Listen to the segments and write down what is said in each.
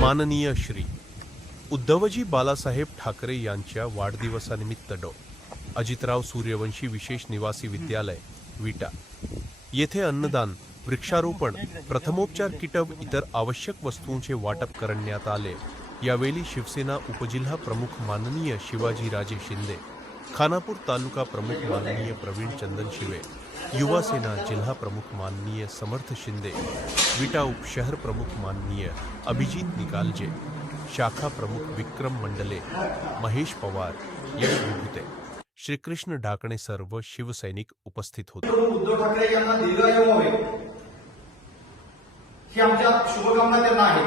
माननीय श्री उद्धवजी बालासाहेब ठाकरे यांच्या वाढदिवसानिमित्त डॉ. अजितराव सूर्यवंशी विशेष निवासी विद्यालय विटा. येथे अन्नदान वृक्षारोपण प्रथमोपचार किटब इतर आवश्यक वस्तूंचे वाटप करण्यात आले. यावेळी शिवसेना उपजिल्हा प्रमुख माननीय शिवाजी राजे शिंदे खानापूर तालुका प्रमुख माननीय प्रवीण चंदन शिवे युवा सेना जिल्हा प्रमुख माननीय समर्थ शिंदे विटा उपशहर प्रमुख माननीय अभिजित निकालजे शाखा प्रमुख विक्रम मंडले महेश पवार यश विभुते श्रीकृष्ण ढाकणे सर्व शिवसैनिक उपस्थित होते. उद्धव ठाकरे यांना दीर्घायू व्हावे. ही आमच्या शुभकामना त्यांना आहे.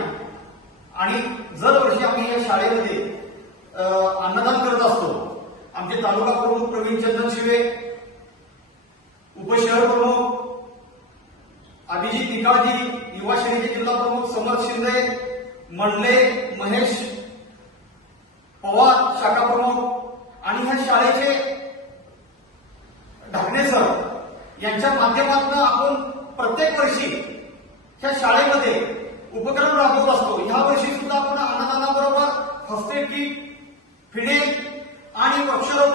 आणि दरवर्षी आम्ही या शाळेमध्ये अन्नदान तालुका प्रमुख प्रवीण चंदन शिवे उपशहर प्रमुख अभिजित निकाळजी युवा सेनेचे जिल्हा प्रमुख समर्थ शिंदे मंडले महेश पवार शाखा प्रमुख आणि ह्या शाळेचे ढाकणे सर यांच्या माध्यमातून आपण प्रत्येक वर्षी ह्या शाळेमध्ये उपक्रम राबवत असतो. ह्या वर्षी सुद्धा आपण अन्नदानाबरोबर हस्ते किट फिडे आणि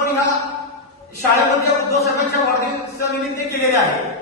आपण ह्या शाळेमध्ये उद्धव साहेबांच्या वाढदिवसानिमित्त केलेले आहे.